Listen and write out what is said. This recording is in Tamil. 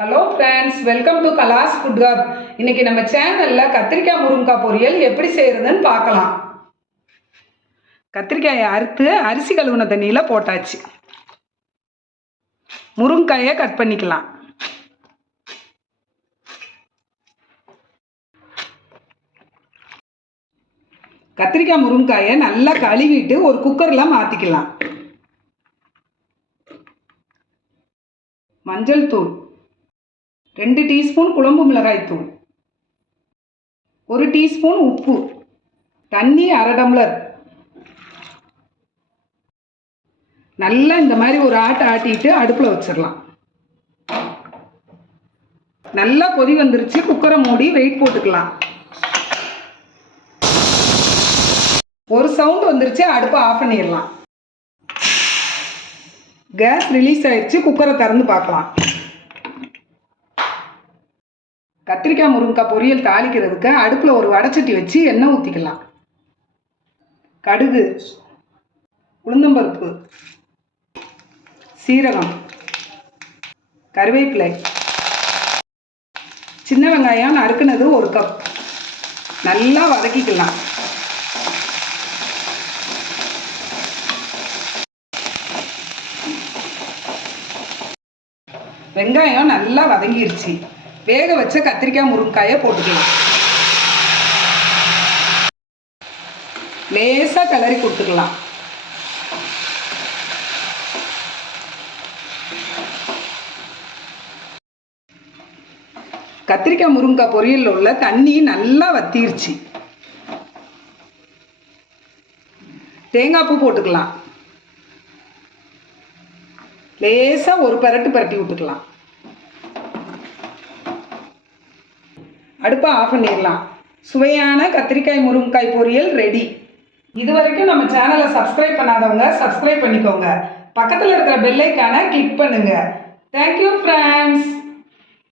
Hello friends, welcome to Kala's food hub. இன்னைக்கு நம்ம சேனலில் கத்திரிக்காய் முருங்கைக்காய் பொரியல் எப்படி செய்கிறதுன்னு பார்க்கலாம். கத்திரிக்காயை அறுத்து அரிசி கழுவுன தண்ணியில் போட்டாச்சு. முருங்கைக்காயை கட் பண்ணிக்கலாம். கத்திரிக்காய் முருங்கைக்காயை நல்லா கழுவிட்டு ஒரு குக்கரில் மாற்றிக்கலாம். மஞ்சள் தூள், 2 டீஸ்பூன் குழம்பு மிளகாய் தூள், 1 டீஸ்பூன் உப்பு, தண்ணி 1/2 டம்ளர். நல்லா இந்த மாதிரி ஒரு ஆட்டிட்டு அடுப்பில் வச்சிடலாம். நல்லா கொதி வந்துருச்சு. குக்கரை மூடி வெயிட் போட்டுக்கலாம். ஒரு சவுண்ட் வந்துருச்சு. அடுப்பை ஆஃப் பண்ணிடலாம். கேஸ் ரிலீஸ் ஆயிடுச்சு. குக்கரை திறந்து பார்க்கலாம். கத்திரிக்காய் முருங்கைக்காய் பொரியல் தாளிக்கிறதுக்கு அடுப்பில் ஒரு வடைச்சட்டி வச்சு எண்ணெய் ஊற்றிக்கலாம். கடுகு, உளுந்தம்பருப்பு, சீரகம், கருவேப்பிலை, சின்ன வெங்காயம் நறுக்குனது 1 கப். நல்லா வதக்கிக்கலாம். வெங்காயம் நல்லா வதங்கிருச்சு. வேக வச்ச கத்திரிக்காய் முருங்கைக்காயை போட்டுக்கலாம். லேசாக கிளறி கொடுத்துக்கலாம். கத்திரிக்காய் முருங்கைக்காய் பொரியலில் உள்ள தண்ணி நல்லா வத்திருச்சு. தேங்காய் பூ போட்டுக்கலாம். லேசாக ஒரு பரட்டி விட்டுக்கலாம். அடுப்பை ஆஃப் பண்ணிடலாம். சுவையான கத்திரிக்காய் முருங்கைக்காய் பொரியல் ரெடி. இது வரைக்கும் நம்ம சேனலை சப்ஸ்கிரைப் பண்ணாதவங்க சப்ஸ்கிரைப் பண்ணிக்கோங்க. பக்கத்தில் இருக்கிற பெல் ஐக்கானை கிளிக் பண்ணுங்க. Thank you friends.